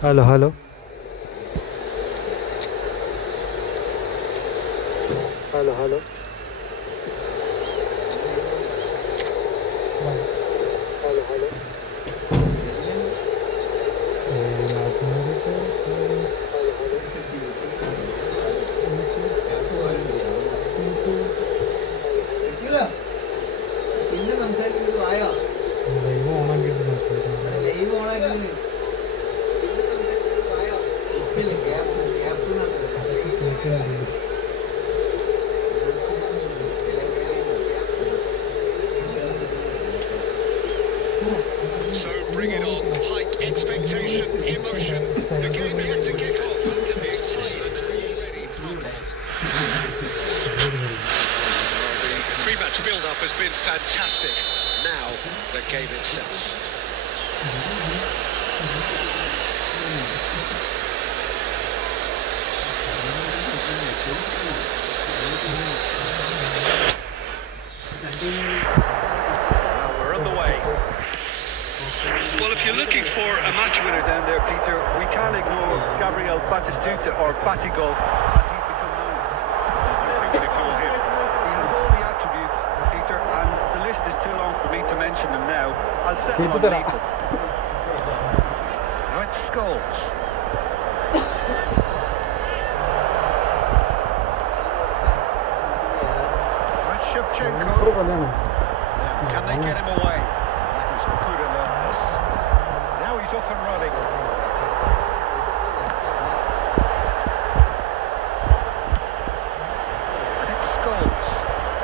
Hello, hello. Hello, hello. Hello, hello. പിന്നെ സംസാരിക്കുന്നത് ആയോ ദൈവം ഓണാക്കിയിട്ട് സംസാരിക്കാം. ലൈവ് ഓണാക്കുന്നത് പിന്നെ സംസാരിക്കുന്നത് ആയോ ഇപ്പില്ല gap So bring it on. Hype, expectation, emotion. The game yet to kick off and the excitement already palpable. The pre-match build-up has been fantastic. Now, the game itself. We're underway. Well, if you're looking for a match winner down there, Peter, we can't ignore Gabriel Batistuta, or Batigol, as he's become known. Everybody call him. He has all the attributes, Peter, and the list is too long for me to mention them now. I'll settle on lethal. Now it's Scholes. Now it's Shevchenko. Can they get him away? He's good alertness. Now he's off and running. And it's Scholes.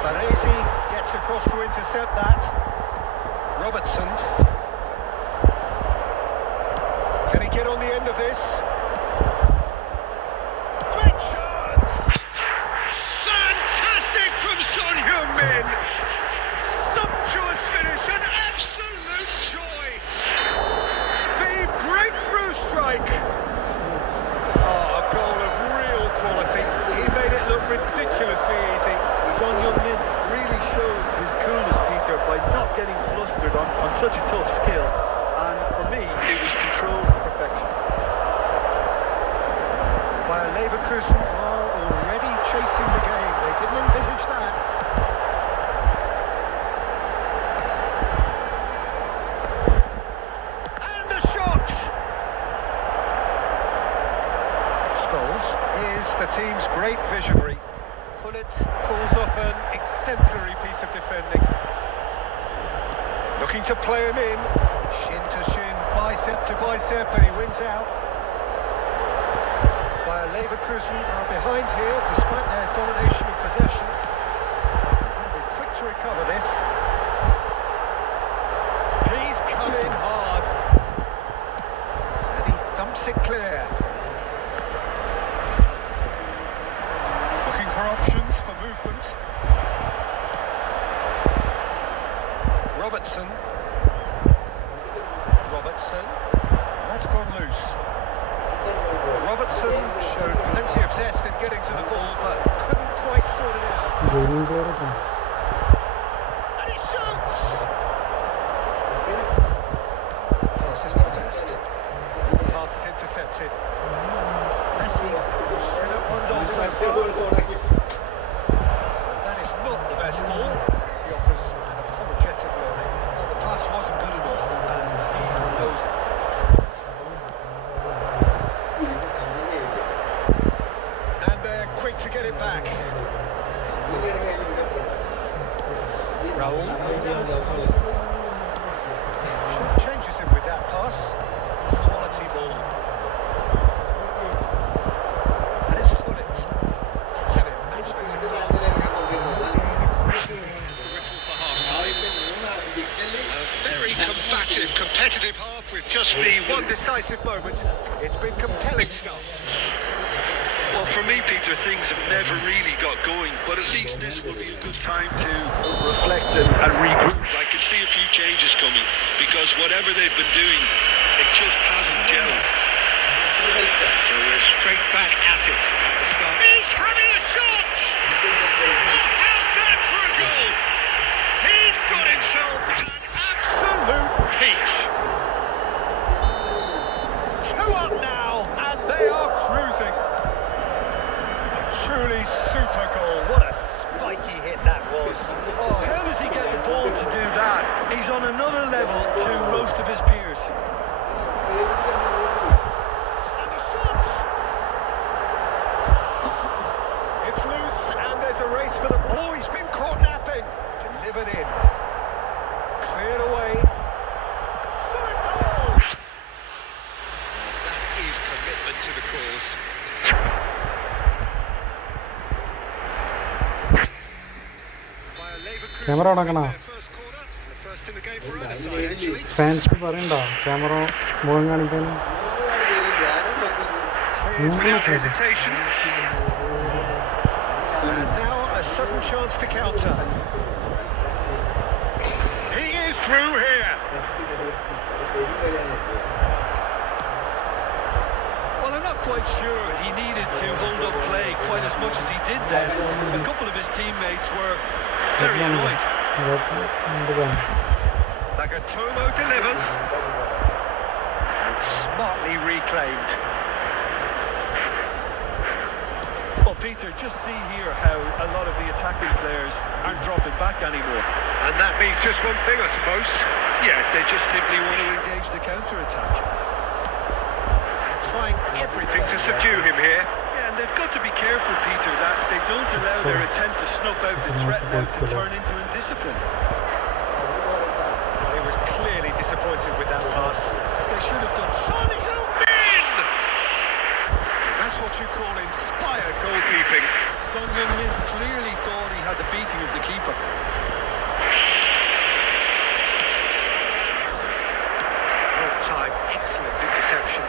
Baresi gets across to intercept that. Robertson. Can he get on the end of this? Great chance! Fantastic from Son Heung-min! Sumptuous finish, an absolute joy! The breakthrough strike! Oh, a goal of real quality. He made it look ridiculously easy. Son Heung-min really showed his coolness, Peter, by not getting flustered on such a tough skill. And for me, it was controlled perfection. Bayer Leverkusen are already chasing the game. They didn't envisage that. And the shot! Scholes is the team's great visionary. Pullet pulls off an exemplary piece of defending. Looking to play him in. Shin to shin, bicep to bicep, and he wins out. Bayer Leverkusen are behind here despite their domination of possession. They'll be quick to recover this. He's come in hard. And he thumps it clear. Looking for options for movement. Robertson. That's gone loose. Robertson showed plenty of zest in getting to the ball, but couldn't quite sort it out. And he shoots! Pass is not best. Pass is intercepted. Messi set up one goal so far. That is not the best ball. He offers an apologetic look. Well, the pass wasn't good enough, and he knows it. And they're quick to get it back. Raul. Changes him with that pass. Quality ball. And it's Hullet. It's an imaginative pass. It's the whistle for half-time. A very combative, competitive half with just the one decisive moment. It's been compelling stuff. Well, for me, Peter, things have never really got going, but at least this will be a good time to reflect and regroup. I can see a few changes coming, because whatever they've been doing, it just hasn't gelled. So we're straight back at it at the start. He's having a shot! Oh, how's that for a goal? He's got himself an absolute peach. 2 up now. truly super goal. What a spiky hit that was. Oh, how does he get the ball to do that? He's on another level to most of his peers. And the shots! It's loose and there's a race for the ball. Oh, he's been caught napping. Delivered in. Cleared away. Solid goal! That is commitment to the cause. Camera അടക്കണ fans പറയണ്ട camera മുഖം കാണിക്കാൻ Without hesitation. And now a sudden chance to counter. He is through here. Well, I'm not quite sure he needed to hold up play quite as much as he did then. A couple of his teammates were very annoyed. Nagatomo delivers. And smartly reclaimed. Well, Peter, just see here how a lot of the attacking players aren't dropping back anymore. And that means just one thing, I suppose. Yeah, they just simply want to engage the counter-attack. Trying everything to subdue him here. Yeah, and they've got to be careful, Peter, that they don't allow their attempt to snuff out the threat now to turn into indiscipline. Well, he was clearly disappointed with that pass. They should have done Son Heung-min! That's what you call inspired goalkeeping. Son Heung-min clearly thought he had the beating of the keeper. Well timed, excellent interception.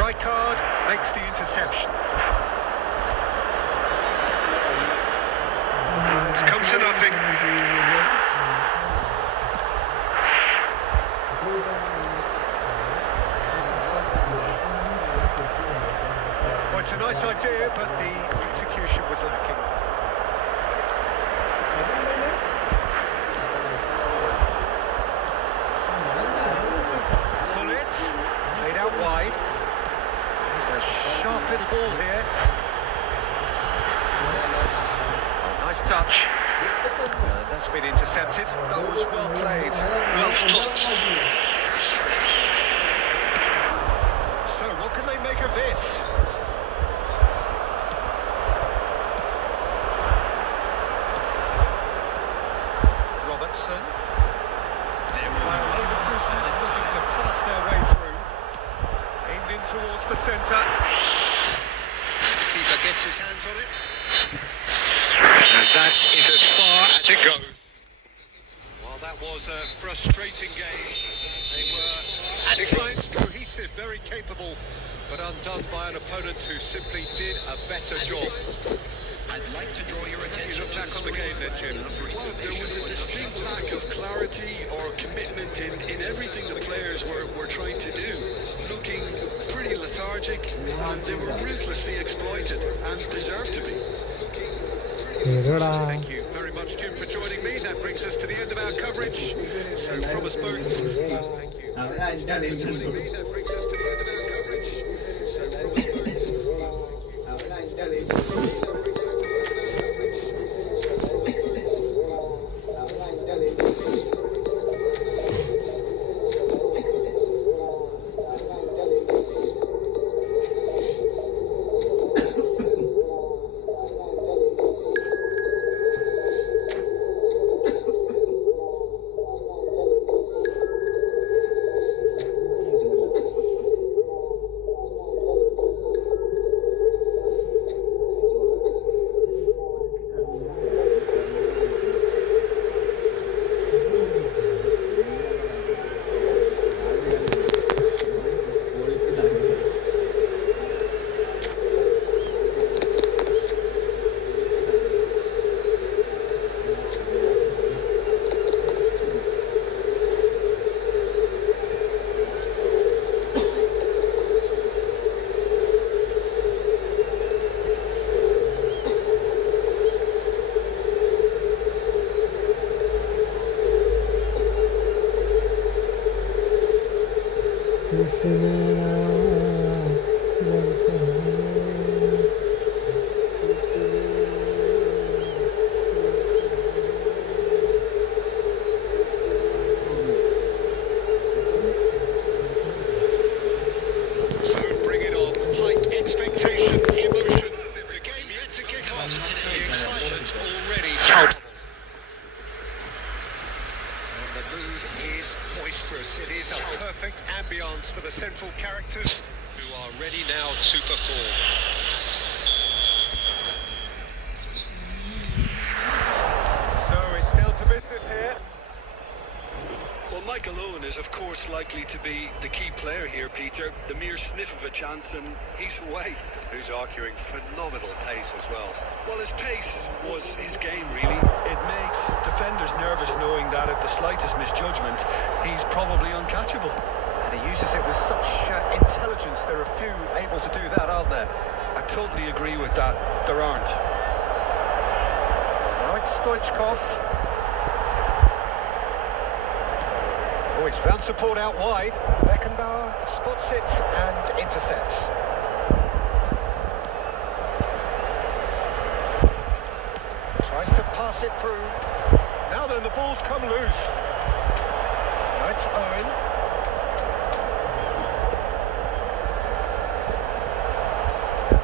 Rijkaard makes the interception. It's come to nothing. Well, it's a nice idea, but the execution was lacking. Pullet, played out wide. There's a sharp little ball here. Oh, nice touch. That's been intercepted. That was well played. Well stopped. So, what can they make of this? Robertson. While Leverkusen are looking to pass their way through. Aimed in towards the centre. Keeper gets his hands on it. And that is as far as it goes. Well, that was a frustrating game. They were At times cohesive, very capable, but undone by an opponent who simply did a better job. I'd like to draw your attention. You look back on the game then, Jim. Well, there was a distinct lack of clarity or commitment in everything the players were trying to do. Looking pretty lethargic, and they were ruthlessly exploited, and deserved to be. Thank you very much, Jim, for joining me. That brings us to the end of our coverage. So from us both, thank you. For joining me. That brings us to the end of our coverage. So from us both. So bring it on. Height, expectation, emotion. The game yet to kick off. The excitement already palpable. And the mood is boisterous. It is a perfect ambience for the central characters who are ready now to perform. So it's down to business here. Well, Michael Owen is, of course, likely to be the key player here, Peter. The mere sniff of a chance and he's away. Who's arguing phenomenal pace as well. Well, his pace was his game, really. It makes defenders nervous knowing that at the slightest misjudgment, he's probably uncatchable. And he uses it with such intelligence. There are few able to do that, aren't there? I totally agree with that. There aren't. Now it's Stoichkov. Oh, he's found support out wide. Beckenbauer spots it and intercepts. Tries to pass it through. Now then, the ball's come loose. Now it's Owen.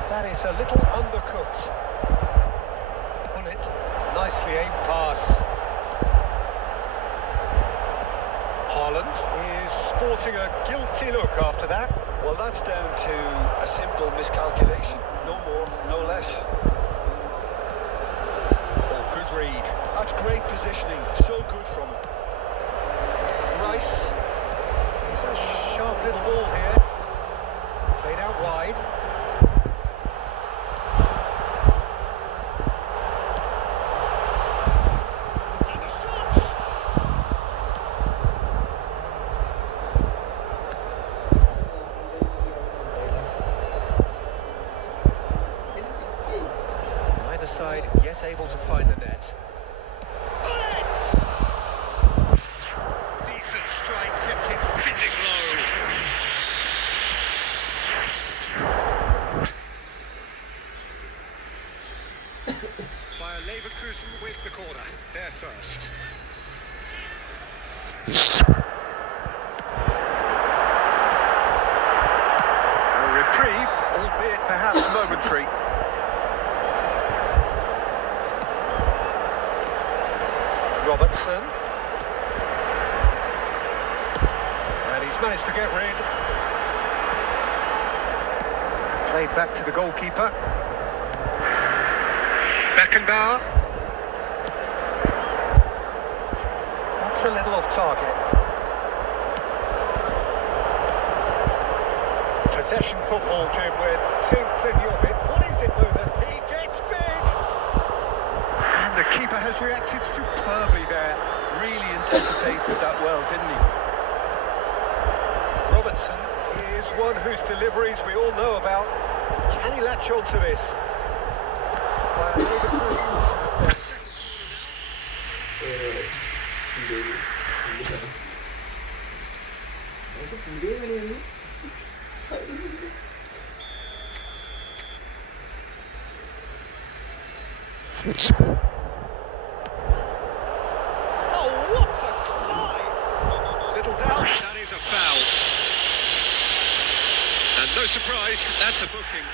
That is a little undercooked. On it. Nicely aimed pass. Haaland is sporting a guilty look after that. Well, that's down to a simple miscalculation. No more, no less. Oh, good read. That's great positioning. So good from him. Rice. It's a sharp little ball here. Played out wide. And the shots! Neither side yet able to find the net. Bullets! Decent strike, kept it fizzing low. Bayer Leverkusen with the corner. They're first. A reprieve, albeit perhaps momentary. Robertson. And he's managed to get rid. Played back to the goalkeeper. Beckenbauer. That's a little off target. Possession football, Jim, we're seeing plenty of it. What is it, though, that he gets big? And the keeper has reacted superbly there. Really anticipated that well, didn't he? Robertson is one whose deliveries we all know about. Can he latch on to this? Bayer Leverkusen. Oh, what a climb! Little doubt. That is a foul. And no surprise, that's a booking.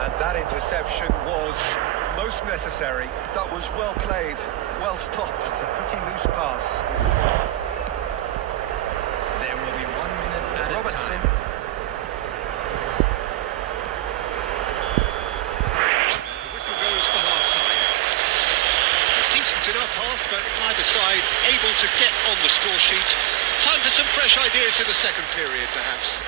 And that interception was most necessary. That was well played, well stopped. It's a pretty loose pass. There will be 1 minute at Robertson. a time. The whistle goes for half-time. A decent enough half, but neither side able to get on the score sheet. Time for some fresh ideas in the second period, perhaps.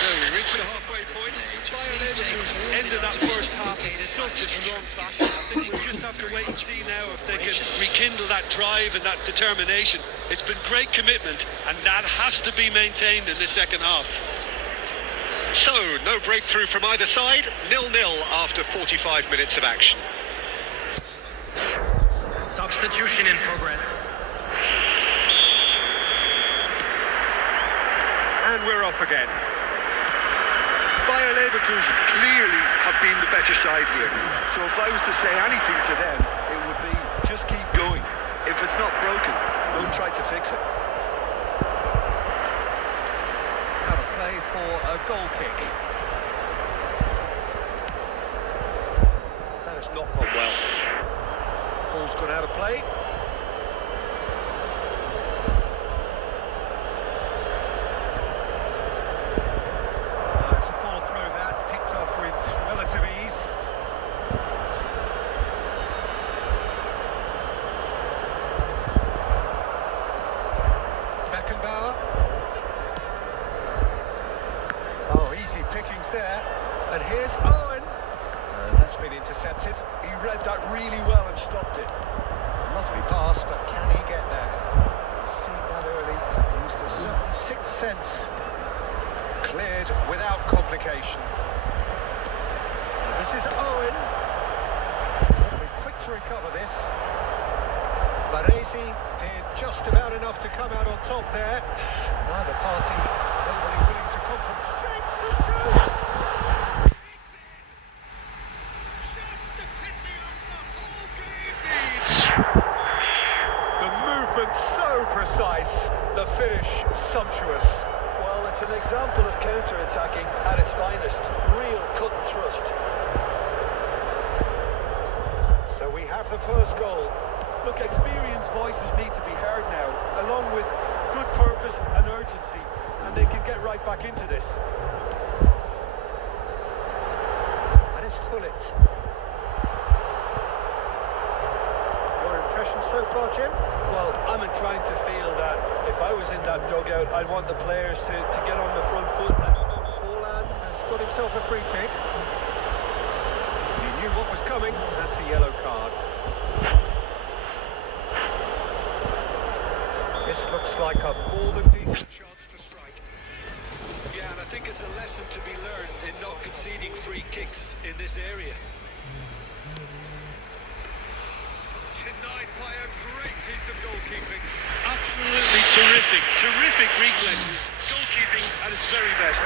So we reach the halfway point. Bayer Leverkusen ended that first half in such a strong fashion. I think we'll just have to wait and see now if they can rekindle that drive and that determination. It's been great commitment, and that has to be maintained in the second half. So, no breakthrough from either side. 0-0 after 45 minutes of action. Substitution in progress. And we're off again. Bayer Leverkusen clearly have been the better side here. So if I was to say anything to them, it would be just keep going. If it's not broken, don't try to fix it. Out of play for a goal kick. That has not gone well. Ball's gone out of play. It's a ball through that, picked off with relative ease. Beckenbauer. Oh, easy pickings there. And here's Owen. That's been intercepted. He read that really well and stopped it. Lovely pass, but can he get there? He's seen that early. Used a certain sixth sense. Cleared without complication. This is Owen. Will be quick to recover this. Baresi did just about enough to come out on top there. Neither party nobody willing to compromise. Shapes to shoot! Just the pinnacle of the whole game needs. The movement so precise, the finish sumptuous. Well, it's an example of counter-attacking at its finest. Real cut and thrust. So we have the first goal. Look, experienced voices need to be heard now, along with good purpose and urgency, and they can get right back into this. And it's Gullit. Your impression so far, Jim? Well, I'm inclined to feel that if I was in that dugout, I'd want the players to get on the front foot. Forlan has got himself a free kick. He knew what was coming. That's a yellow card. This looks like a more than decent chance to strike. Yeah, and I think it's a lesson to be learned in not conceding free kicks in this area. Denied by a great piece of goalkeeping. Absolutely terrific, terrific reflexes. Goalkeeping at its very best.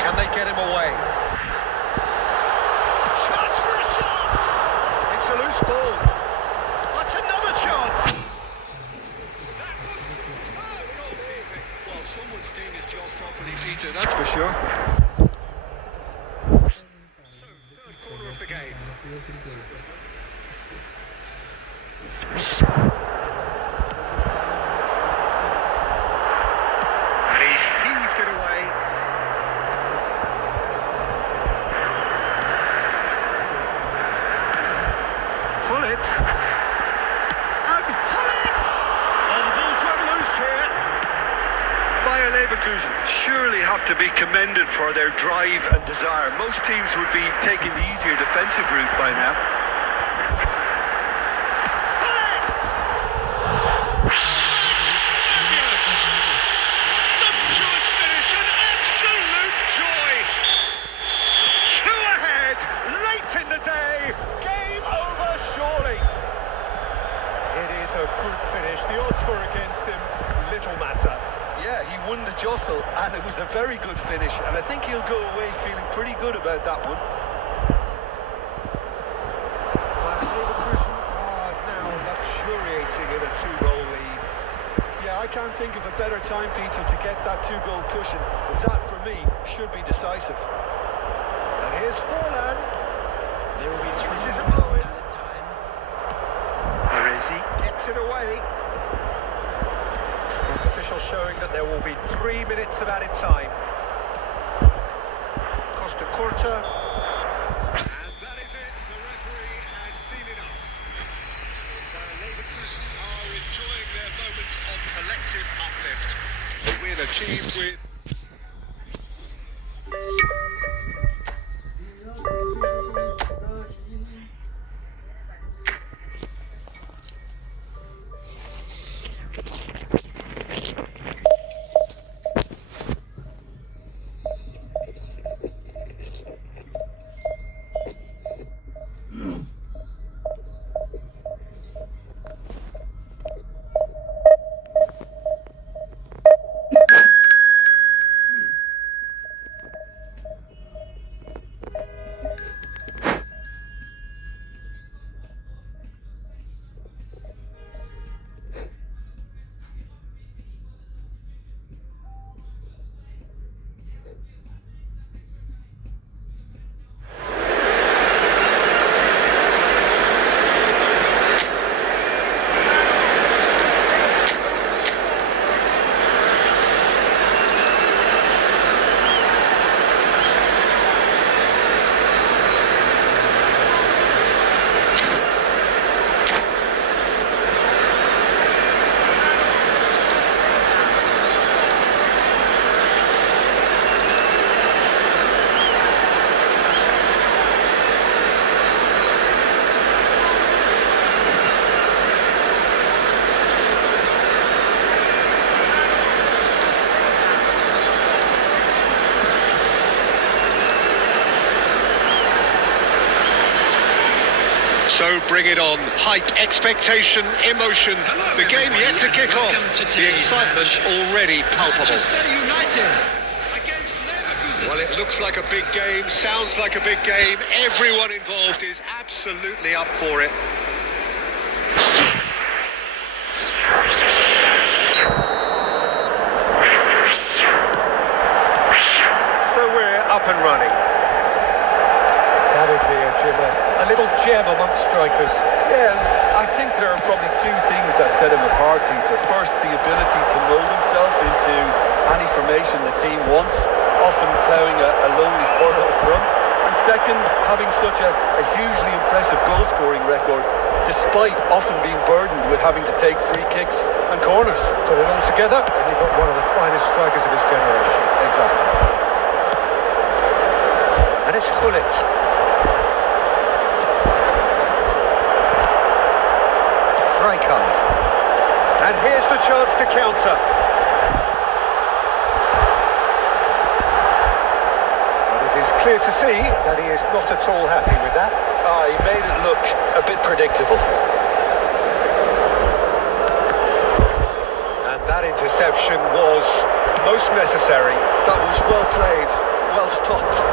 Can they get him away? Chance for a shot! It's a loose ball. That's another chance! That was superb goalkeeping. Well, someone's doing his job properly, Peter, that's for sure. So, third corner of the game. And he's heaved it away. Gullit. And Gullit! Oh, the ball's run loose here. Bayer Leverkusen surely have to be commended for their drive and desire. Most teams would be taking the easier defensive route by now. Sumptuous finish, an absolute joy. 2 ahead, late in the day, game over surely. It is a good finish, the odds were against him, little matter. Yeah, he won the jostle, and it was a very good finish, and I think he'll go away feeling pretty good about that one. Bayer Leverkusen are now luxuriating in a 2-goal lead. Yeah, I can't think of a better time, Peter, to get that 2-goal cushion. That, for me, should be decisive. And here's Forlan. There will be This is 3 minutes Owen. added time. Baresi gets it away. These officials showing that there will be 3 minutes of added time. Costa Curta. And that is it. The referee has seen enough. Leverkusen are enjoying their moment of collective uplift. A win achieved with. So bring it on. Hype, expectation, emotion. Hello, The game yet to kick off. Welcome to The today's excitement match. already palpable. Manchester United against Leverkusen. Well, it looks like a big game, sounds like a big game. Everyone involved is absolutely up for it. So we're up and running. David Villa, Jimmer, a little gem amongst strikers. Yeah, I think there are probably two things that set him apart, Peter. First, the ability to mould himself into any formation the team wants, often ploughing a lonely furrow front. And second, having such a hugely impressive goal-scoring record, despite often being burdened with having to take free kicks and corners. Put it all together, and you've got one of the finest strikers of his generation. Exactly. And it's Gullit. Rijkaard. And here's the chance to counter. But it is clear to see that he is not at all happy with that. He made it look a bit predictable. And that interception was most necessary. That was well played, well stopped.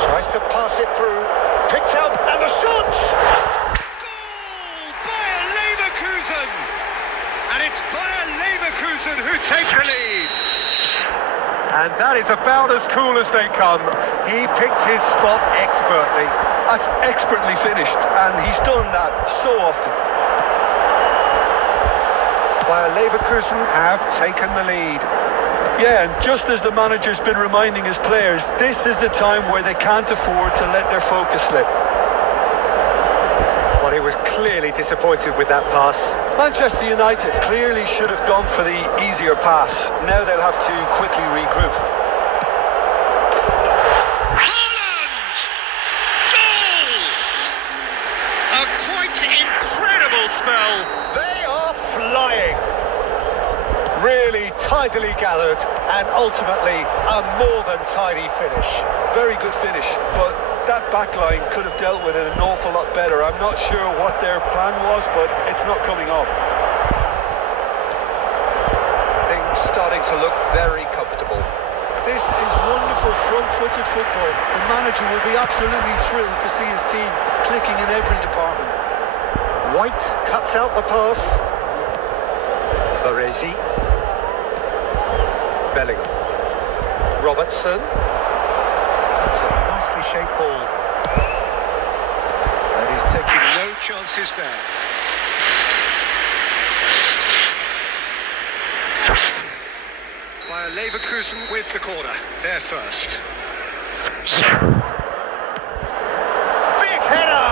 Tries to pass it through. Picked out, and the shot! Goal! Bayer Leverkusen! And it's Bayer Leverkusen who take the lead. And that is about as cool as they come. He picked his spot expertly. That's expertly finished, and he's done that so often. Bayer Leverkusen have taken the lead. Yeah, and just as the manager's been reminding his players, this is the time where they can't afford to let their focus slip. Well, he was clearly disappointed with that pass. Manchester United clearly should have gone for the easier pass. Now they'll have to quickly regroup. Haaland! Goal! A quite incredible spell. They are flying. Really tidily gathered and ultimately a more than tidy finish. Very good finish, but that back line could have dealt with it an awful lot better. I'm not sure what their plan was, but it's not coming off. Things starting to look very comfortable. This is wonderful front-footed football. The manager will be absolutely thrilled to see his team clicking in every department. White cuts out the pass. Baresi. Bellingham. Robertson. That's a nicely shaped ball. And he's taking no chances there. Bayer Leverkusen with the corner. They're first. Big header!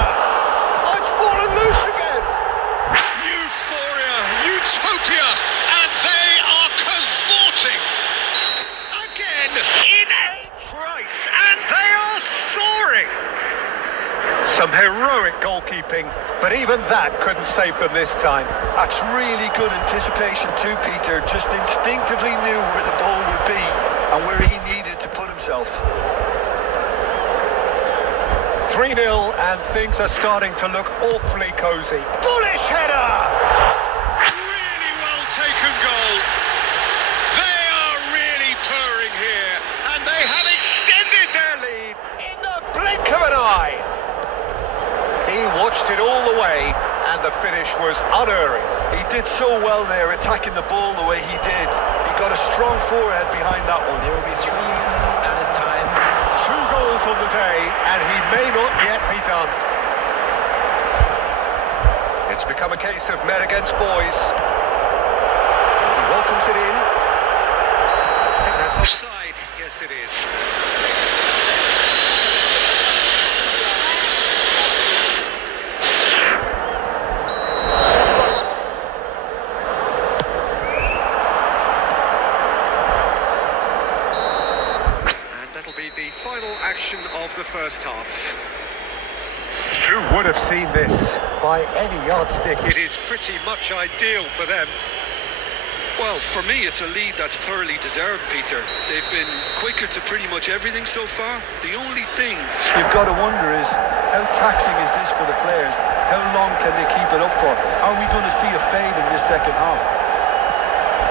Some heroic goalkeeping, but even that couldn't save them this time. That's really good anticipation too, Peter. Just instinctively knew where the ball would be and where he needed to put himself. 3-0 and things are starting to look awfully cosy. Bullish header! Really well taken goal. They are really purring here. And they have extended their lead in the blink of an eye. He watched it all the way and the finish was unerring. He did so well there, attacking the ball the way he did. He got a strong forehead behind that one. There will be 3 minutes at a time. 2 goals on the day and he may not yet be done. It's become a case of men against boys. He welcomes it in. I think that's offside. Yes, it is. The final action of the first half. Who would have seen this by any yardstick? It is pretty much ideal for them. Well, for me, it's a lead that's thoroughly deserved, Peter. They've been quicker to pretty much everything so far. The only thing You've got to wonder is, how taxing is this for the players? How long can they keep it up for? Are we going to see a fade in this second half?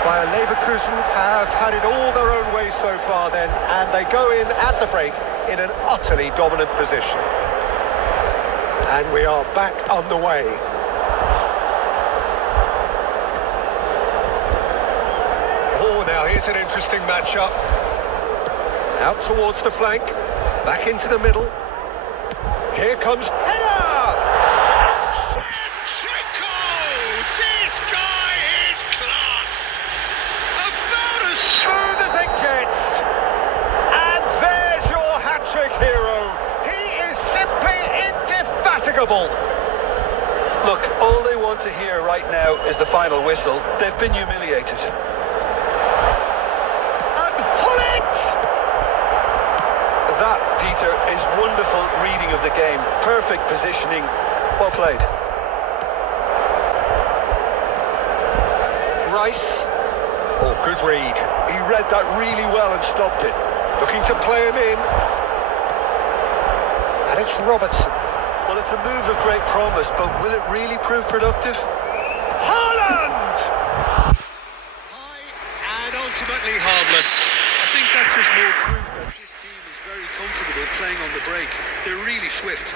Bayer Leverkusen have had it all their own way so far then, and they go in at the break in an utterly dominant position. And we are back on the way. Oh, now here's an interesting matchup. Out towards the flank, back into the middle. Here comes header! This guy is class. About as Smooth as it gets. And there's your hat-trick hero. He is simply indefatigable. Look, all they want to hear right now is the final whistle. They've been humiliated. And Hullet! That, Peter, is wonderful reading of the game. Perfect positioning. Well played. Rice. Oh, good read. He read that really well and stopped it. Looking to play him in. And it's Robertson. Well, it's a move of great promise, but will it really prove productive? Haaland! high and ultimately harmless. I think that's just more proof that this team is very comfortable playing on the break. They're really swift.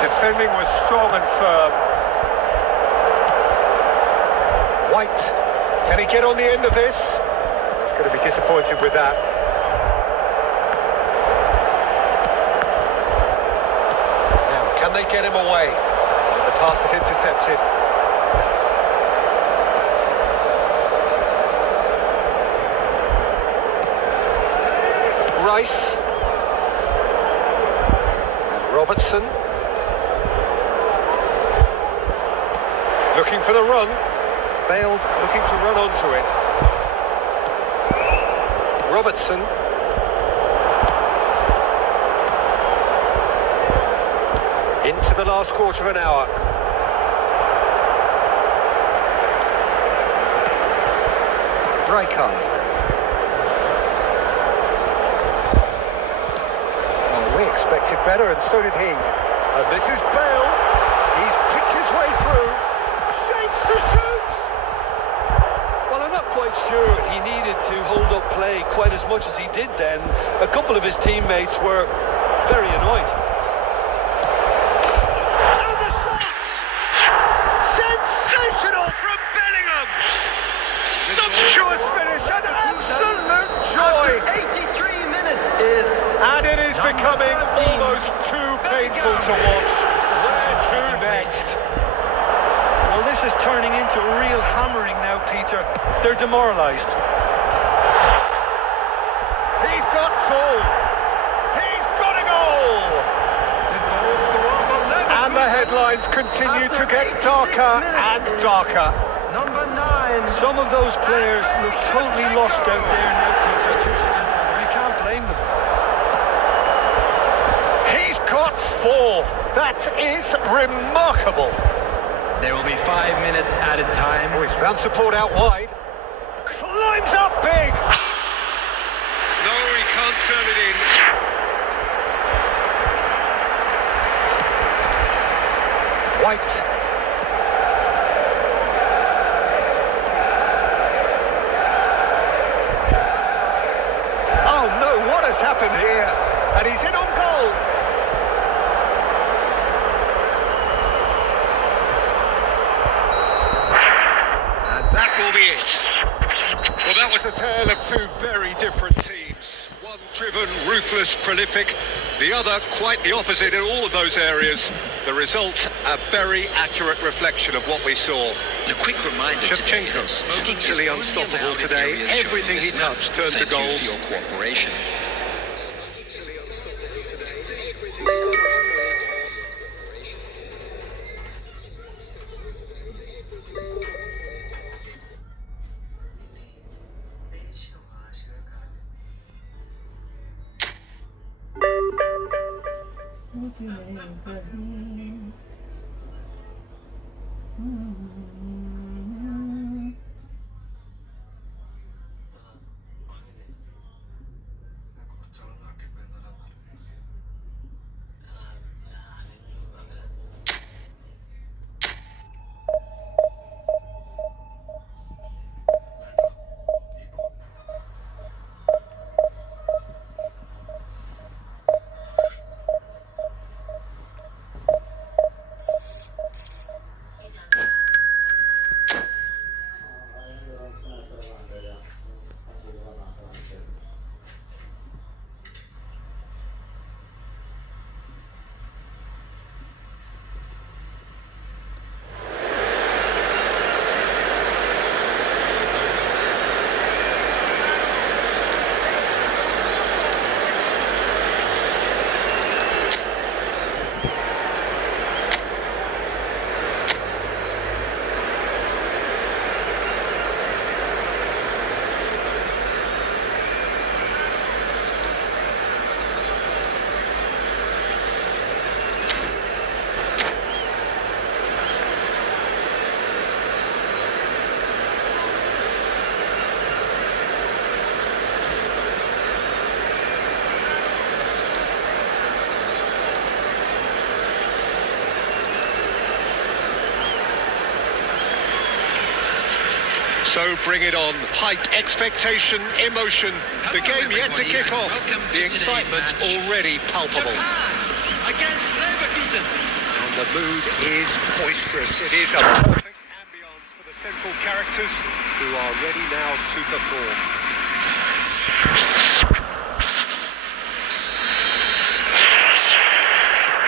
Defending was strong and firm. White. Can he get on the end of this? He's going to be disappointed with that. Now, can they get him away? And the pass is intercepted. Rice. And Robertson. Looking for the run. Bale looking to run onto it. Robertson. Into the last quarter of an hour. Rijkaard. Oh, we expected better, and so did he. And this is Bale. He's picked his way through. Shapes to shoot! Well, I'm not quite sure he needed to hold up play quite as much as he did then. A couple of his teammates were very annoyed. And the shots! Sensational from Bellingham! Sumptuous finish, an absolute joy! 83 minutes is... And it is becoming almost too painful to watch. Where to next? Well, this is turning into a real hammering now, Peter. They're demoralised. He's got two. He's got a goal. And the headlines continue to get darker and darker. Number 9. Some of those players look totally lost out there now, Peter. You can't blame them. 4. That is remarkable. There will be 5 minutes added time. Oh, he's found support out wide. Climbs up big. No, he can't turn it in. White. Oh no, what has happened here? And he's in on goal. And that will be it. Well, that was a tale of two very different teams. One driven, ruthless, prolific. The other quite the opposite in all of those areas. The result, a very accurate reflection of what we saw. A quick reminder Shevchenko, totally unstoppable today. Everything he touched turned to goals. Your cooperation. So bring it on. Hype, expectation, emotion. The game yet to kick off. The excitement already palpable. Against Leverkusen. And the mood is boisterous. It is a perfect ambience for the central characters who are ready now to perform.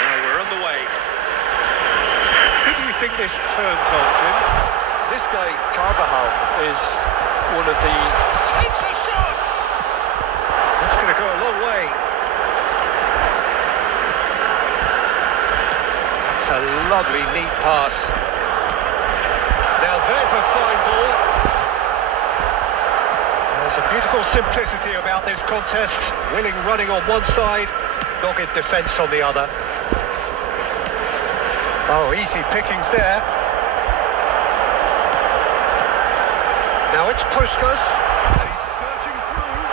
Now we're on the way. Who do you think this turns on, Jim? This guy, Carvajal, is one of the... Takes a shot! That's going to go a long way. That's a lovely, neat pass. Now there's a fine ball. There's a beautiful simplicity about this contest. Willing running on one side, dogged defence on the other. Oh, easy pickings there. Now it's Puskas, and he's surging through.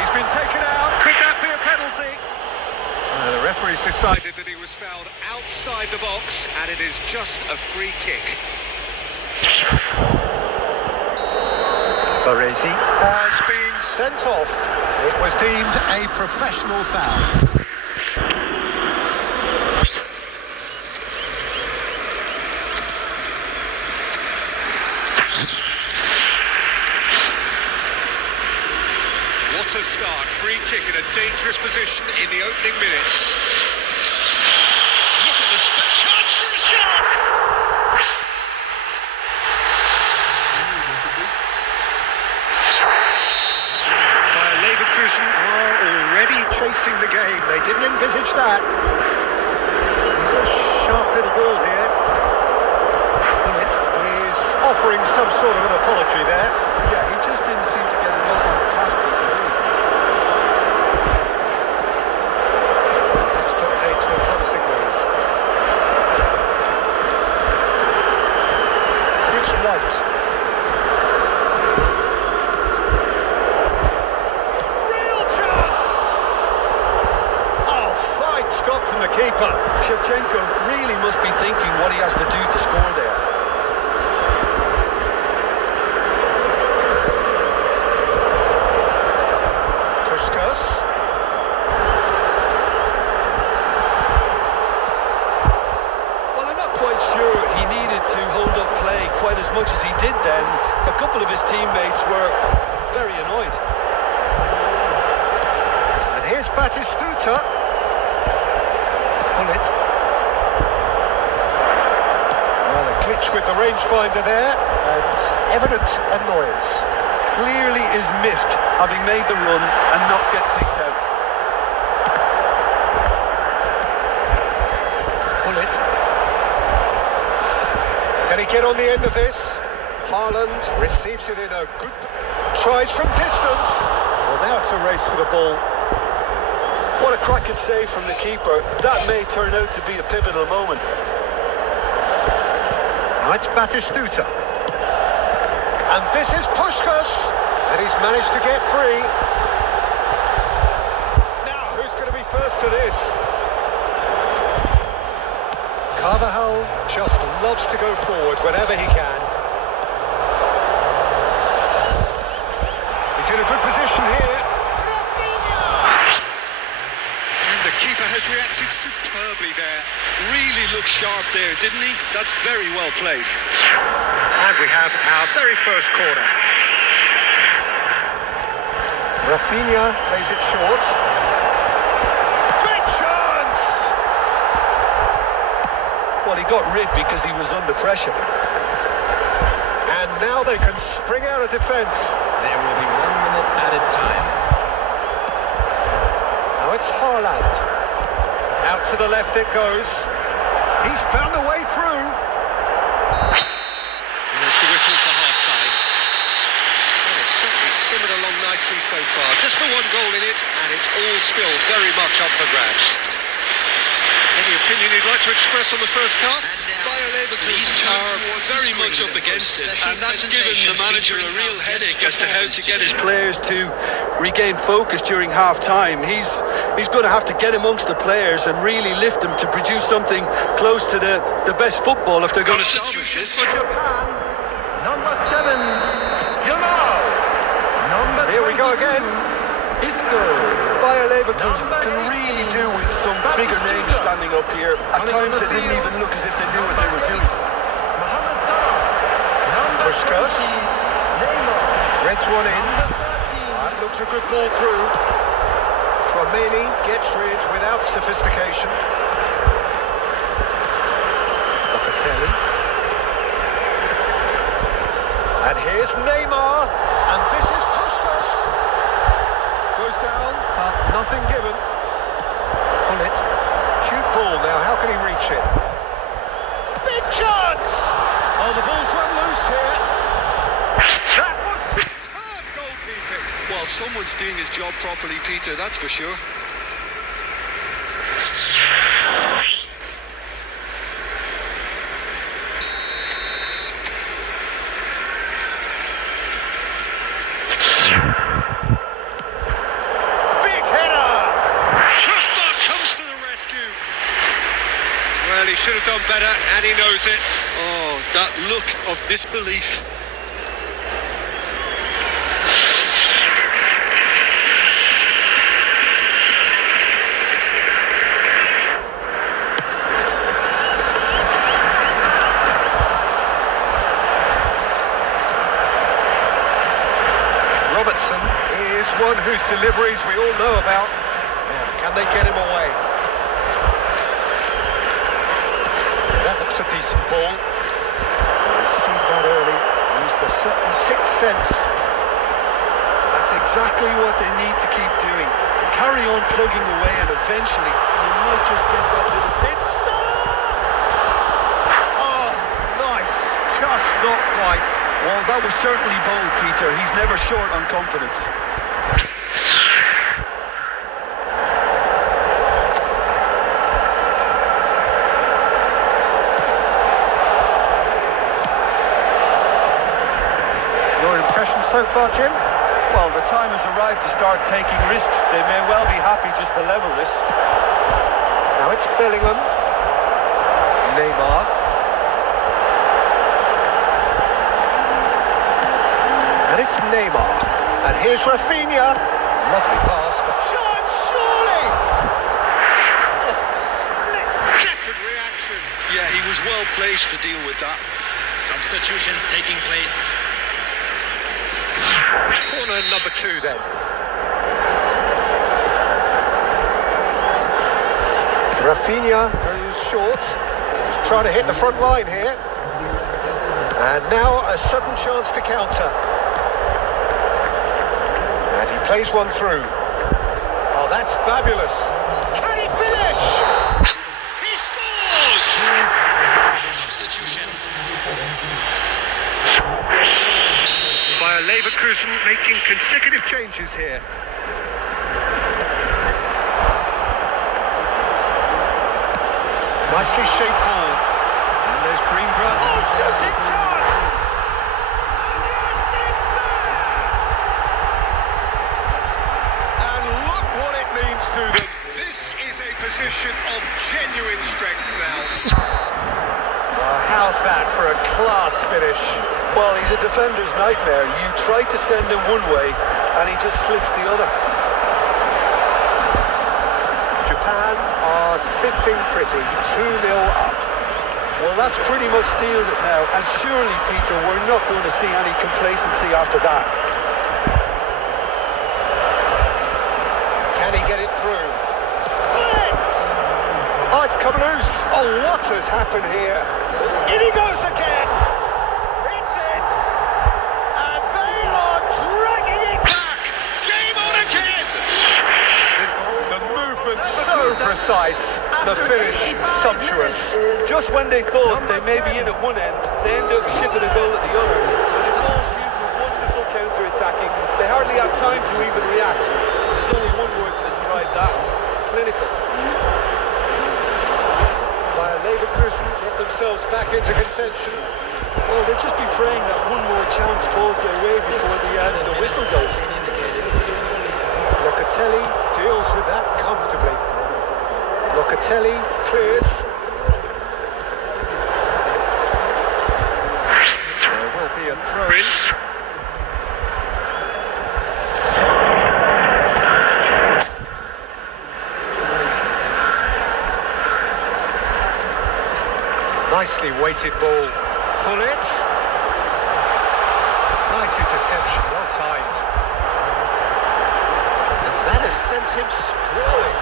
He's been taken out. Could that be a penalty? The referee's decided That he was fouled outside the box, and it is just a free kick. Baresi has been sent off. It was deemed a professional foul. What a start. Free kick in a dangerous position in the opening minutes. Look at the chance for a shot. Leverkusen are already chasing the game. They didn't envisage that. There's a sharp little ball here. It is offering some sort of an apology there. Yeah, he just didn't seem to get enough on the task to do. That's put It's White. Real chance! Oh, fine stop from the keeper. Shevchenko really must be thinking what he has to do to score there. Puskas. Well, I'm not quite sure he needed to hold up play quite as much as he did then. A couple of his teammates were very annoyed. And here's Batistuta. Pull it. Well, a glitch with the rangefinder there, and evident annoyance. Clearly is miffed having made the run and not get picked out. Pull it. Can he get on the end of this? Haaland receives it in a good... Tries from distance. Well, now it's a race for the ball. What a cracking save from the keeper. That may turn out to be a pivotal moment. Now it's Batistuta. And this is Puskas. And he's managed to get free. Now, who's going to be first to this? Carvajal just loves to go forward whenever he can. He's in a good position here. The keeper has reacted superbly there. Really looked sharp there, didn't he? That's very well played. And we have our very first corner. Rafinha plays it short. Great chance! Well, he got rid because he was under pressure. And now they can spring out of defence. There will be 1 minute added time. Now it's Haaland. Out to the left it goes. He's found a way through. And there's the whistle for half-time. Well, it's certainly simmered along nicely so far. Just the one goal in it, and it's all still very much up for grabs. Any opinion you'd like to express on the first half? Bayer Leverkusen are very much up against it, and that's given the manager a real headache as to how to get his Players to regain focus during half-time. He's going to have to get amongst the players and really lift them to produce something close to the best football if they're going to salvage this. Number 7, Yamal. Number Here we go again. Isco. Bayer Leverkusen can really do with some bigger names standing up here. At times they didn't even look as if they knew what they were doing. Mohamed Salah. Puskas. Neymar. Threads one in. Number 13. That looks a good ball through. Tchouaméni gets rid without sophistication. Locatelli. And here's Neymar. And this is Puskas. Goes down, but nothing given. On it. Cute ball now. How can he reach it? Big chance! Oh, the ball's run loose here. That was superb goalkeeping. Well, someone's doing his job properly, Peter, that's for sure. Big header! Schuster comes to the rescue. Well, he should have done better, and he knows it. Oh, that look of disbelief. Robertson is one whose deliveries we all know about. Now, can they get him away? That looks a decent ball. He's seen that early. Used a certain sixth sense. That's exactly what they need to keep doing. Carry on plugging away and eventually you might just get that little... It's... Oh, nice. Just not quite. Well, that was certainly bold, Peter. He's never short on confidence. impressions so far, Jim? Well, the time has arrived to start taking risks. They may well be happy just to level this. Now it's Bellingham. Neymar. And it's Neymar. And here's Rafinha. Lovely pass, but chance, surely! Split-second reaction. Yeah, he was well placed to deal with that. Substitutions taking place. Corner number 2 then. Rafinha goes short. He's trying to hit the front line here. And now a sudden chance to counter. And he plays one through. Oh, that's fabulous. Can he finish? He scores! Substitution. Bayer Leverkusen making consecutive changes here. Nicely shaped ball. And there's Greengrass. Oh, shooting chance! And yes, it's there! And look what it means to them. This is a position of genuine strength now. Well, how's that for a class finish? Well, he's a defender's nightmare. You try to send him one way, and he just slips the other. Japan are sitting pretty, 2-0 up. Well, that's pretty much sealed it now. And surely, Peter, we're not going to see any complacency after that. Can he get it through? Blitz! Oh, it's come loose. Oh, what has happened here? In he goes again. It's in. And they are dragging it back. Game on again! The movement so precise. The finish sumptuous. Just when they thought they may be in at one end, they end up shipping a goal at the other. And it's all due to wonderful counter-attacking. They hardly have time to even react. There's only one word to describe that. Clinical. Bayer Leverkusen get themselves back into contention. Well, they'll just be praying that one more chance falls their way before the whistle goes. Locatelli deals with that comfortably. Locatelli clears. There will be a throw-in. Nicely weighted ball. Hullet. Nice interception, well timed. And that has sent him sprawling.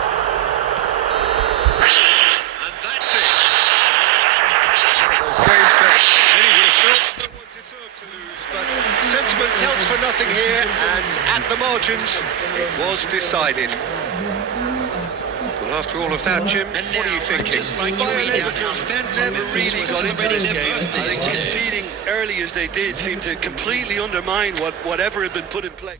And that's it. Those games that many would have felt no one deserved to lose, but sentiment counts for nothing here, and at the margins, it was decided. Well, after all of that, Jim, what are you thinking? Bayer Leverkusen never really got into this game. I think conceding early as they did seemed to completely undermine whatever had been put in play.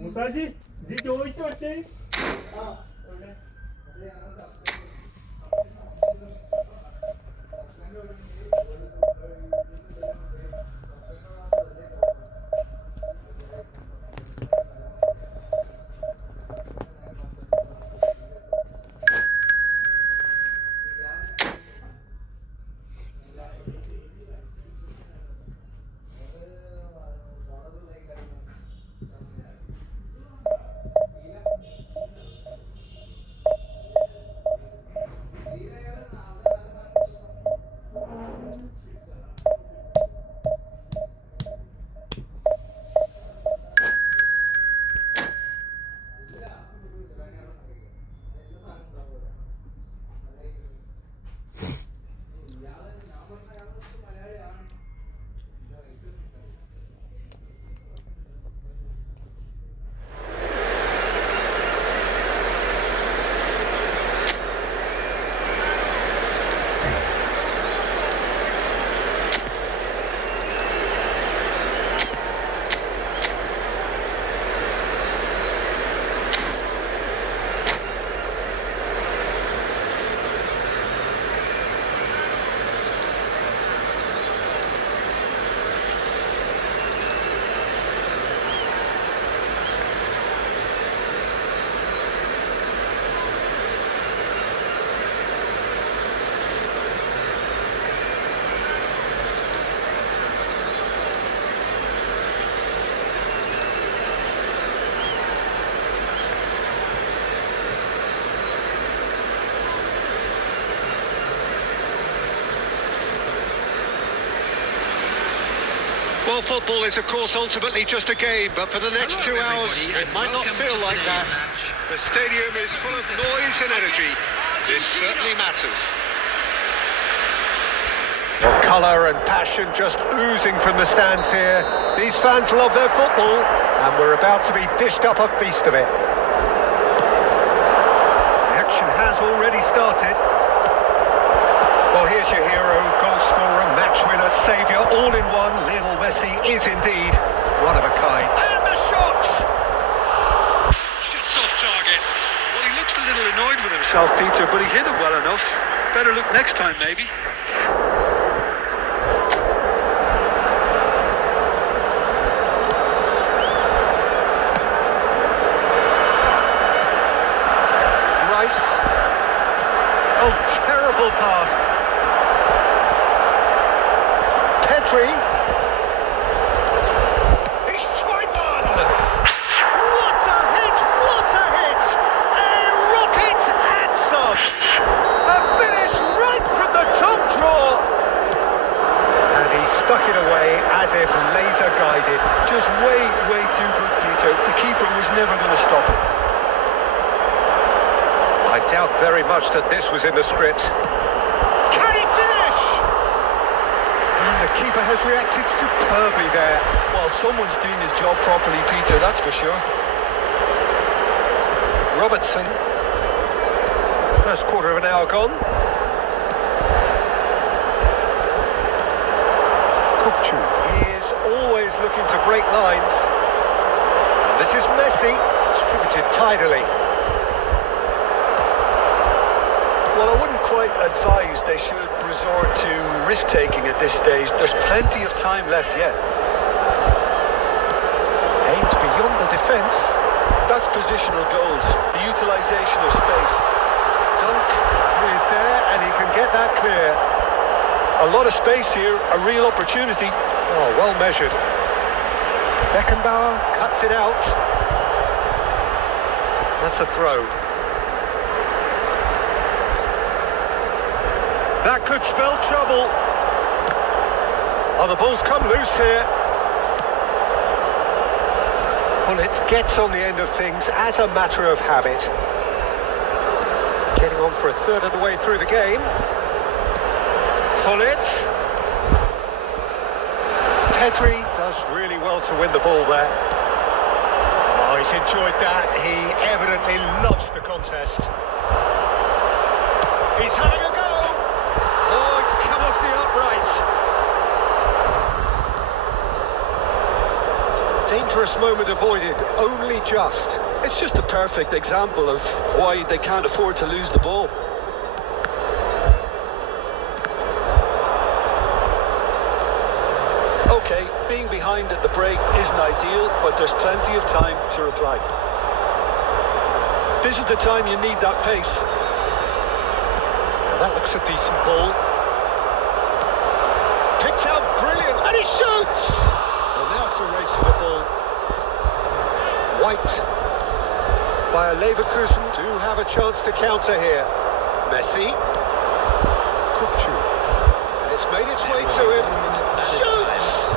Musaji G ചോദിച്ചു പക്ഷേ Well, football is, of course, ultimately just a game, but for the next 2 hours, it might not feel like that. The stadium is full of noise and energy. This certainly matters. Colour and passion just oozing from the stands here. These fans love their football, and we're about to be dished up a feast of it. The action has already started. Well, here's your hero, goal scorer, match winner, saviour, all in one. Lionel Messi is indeed one of a kind. And the shots! Just off target. Well, he looks a little annoyed with himself, Peter, but he hit it well enough. Better look next time, maybe. Rice. Oh, terrible pass. Pedri. He's tried one. What a hit! What a hit! A rocket and some. A finish right from the top draw. And he stuck it away as if laser guided. Just way too good, Peter. The keeper was never going to stop him. I doubt very much that this was in the script. Can he finish? And the keeper has reacted superbly there. Well, someone's doing his job properly, Peter, that's for sure. Robertson. First quarter of an hour gone. Kupchu. He is always looking to break lines. And this is Messi, distributed tidily. Well, I wouldn't quite advise they should resort to risk-taking at this stage. There's plenty of time left yet. Aimed beyond the defence. That's positional goals, the utilisation of space. Dunk is there, and he can get that clear. A lot of space here, a real opportunity. Oh, well measured. Beckenbauer cuts it out. That's a throw. That could spell trouble. Oh, the ball's come loose here. Gullit gets on the end of things as a matter of habit. Getting on for a third of the way through the game. Gullit. Pedri does really well to win the ball there. Oh, he's enjoyed that. He evidently loves the contest. He's having a go. Oh, it's come off the upright. Dangerous moment avoided, only just. It's just a perfect example of why they can't afford to lose the ball. Okay, being behind at the break isn't ideal, but there's plenty of time to reply. This is the time you need that pace. Now that looks a decent ball. Picked out brilliant, and he shoots! Well, now it's a race for the ball. White. Bayer Leverkusen do have a chance to counter here. Messi. Kupchu. And it's made its way to him. Shoots!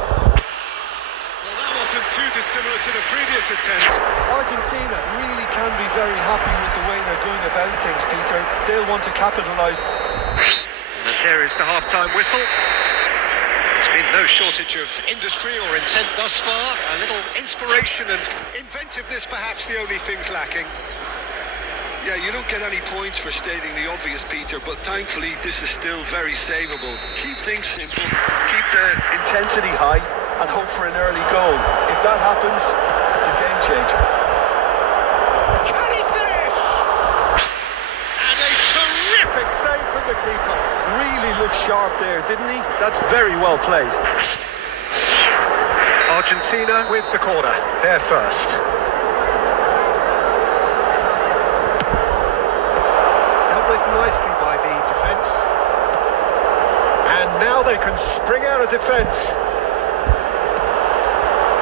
Well, that wasn't too dissimilar to the previous attempt. Argentina really can be very happy with the way they're going about things, Peter. They'll want to capitalise. And there is the half-time whistle. There's been no shortage of industry or intent thus far. A little inspiration and inventiveness, perhaps the only things lacking. Yeah, you don't get any points for stating the obvious, Peter, but thankfully this is still very savable. Keep things simple, keep the intensity high, and hope for an early goal. If that happens, it's a game changer. Can he finish? And a terrific save from the keeper. Really looked sharp there, didn't he? That's very well played. Argentina with the corner. They're first. Dealt with nicely by the defence. And now they can spring out of defence.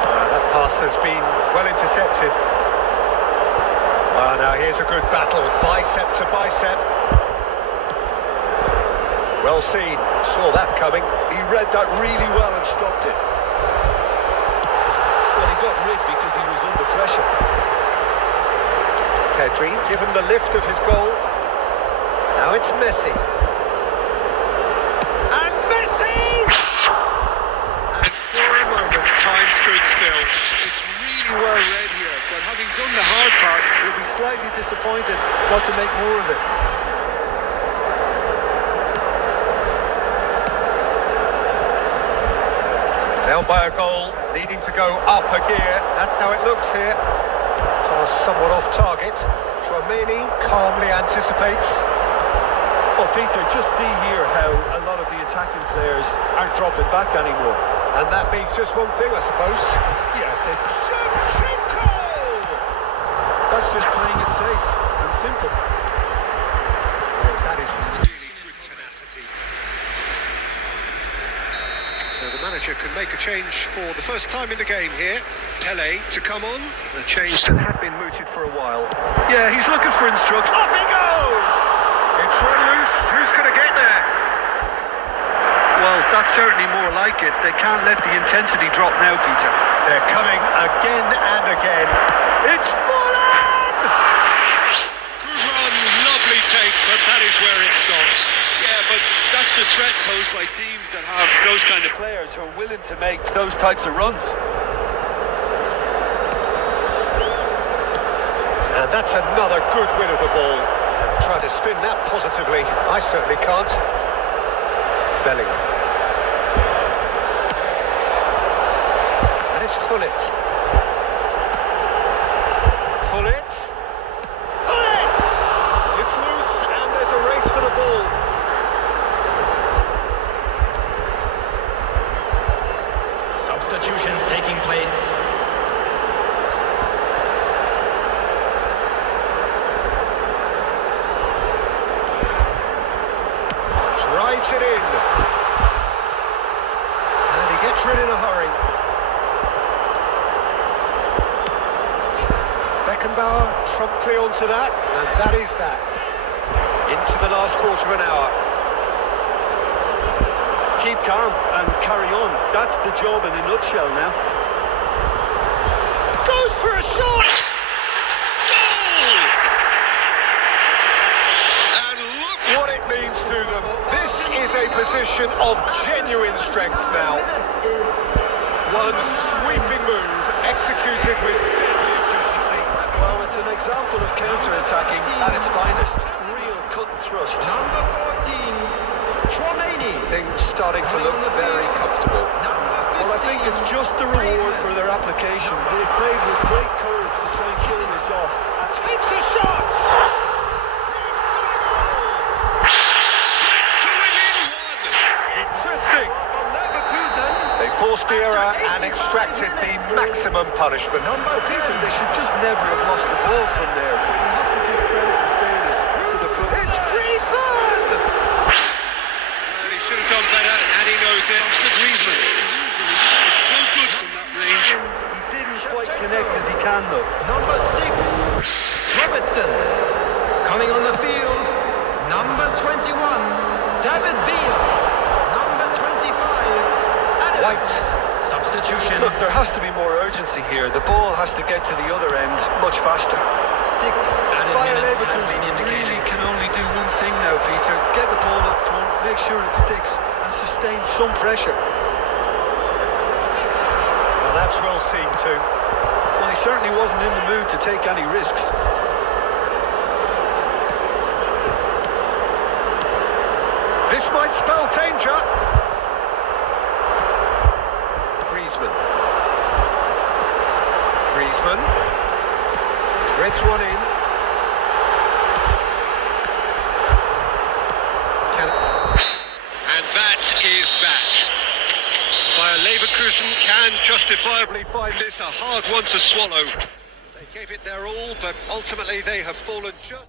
That pass has been well intercepted. Now here's a good battle, bicep to bicep. Well seen, saw that coming. He read that really well and stopped it. because he was under pressure. Pedri given the lift of his goal. Now it's Messi. And Messi! And for a moment, time stood still. It's really well read here, but having done the hard part, he'll be slightly disappointed not to make more of it. Down by a goal, needing to go up a gear. That's how it looks here. Pass somewhat off target. Tchouaméni calmly anticipates. Well, Peter, just see here how a lot of the attacking players aren't dropping back anymore. And that means just one thing, I suppose. Yeah, Shevchenko! That's just playing it safe and simple. That is Really good tenacity. So the manager can make a change for the first time in the game here. Pele to come on. A change that had been mooted for a while. Yeah, he's looking for instructions. Up he goes! It's run loose. Who's going to get there? Well, that's certainly more like it. They can't let the intensity drop now, Peter. They're coming again and again. It's Fulham! Good run, lovely take, but that is where it stops. Yeah, but that's the threat posed by teams that have those kind of players who are willing to make those types of runs. And that's another good win of the ball. Try to spin that positively. I certainly can't. Bellingham. And it's Hullet. Hullet. Hullet! It's loose and there's a race for the ball. Substitutions taking place. Drives it in. And he gets rid in a hurry. Beckenbauer promptly onto that, and that is that. Into the last quarter of an hour. Keep calm and carry on. That's the job in a nutshell now. Goes for a shot! Goal! And look, What it means to them. This is a position of genuine strength now. One sweeping move executed with deadly efficiency. Well, it's an example of counter-attacking at its finest. Real cut and thrust. Number 14, Tchouaméni. Things starting to look very comfortable. Well, I think it's just the reward for their application. They played with great courage to try and kill this off. Takes a shot! to within one. Interesting. Leverkusen. They forced the error and extracted the maximum punishment. Peter, they should just never have lost the ball from there. But you have to give credit and fairness to the football. It's Griezmann! Well, he should have done better, and he knows it. The Griezmann usually is so good from that range. He didn't quite connect as he can, though. Number 6, Robertson. Coming on the field, number 21, David Villa. Number 25, Adams. White. Substitution. Look, there has to be more urgency here. The ball has to get to the other end much faster. 6 added Bayer minutes has Leverkusen been indicated. really can only do one thing now, Peter. Get the ball up front, make sure it sticks, and sustain some pressure. Well, that's well seen too. Well, he certainly wasn't in the mood to take any risks. This might spell danger. Griezmann. Griezmann. Threads one in. And that is that. Bayer Leverkusen can justifiably find this a hard one to swallow. They gave it their all, but ultimately they have fallen just...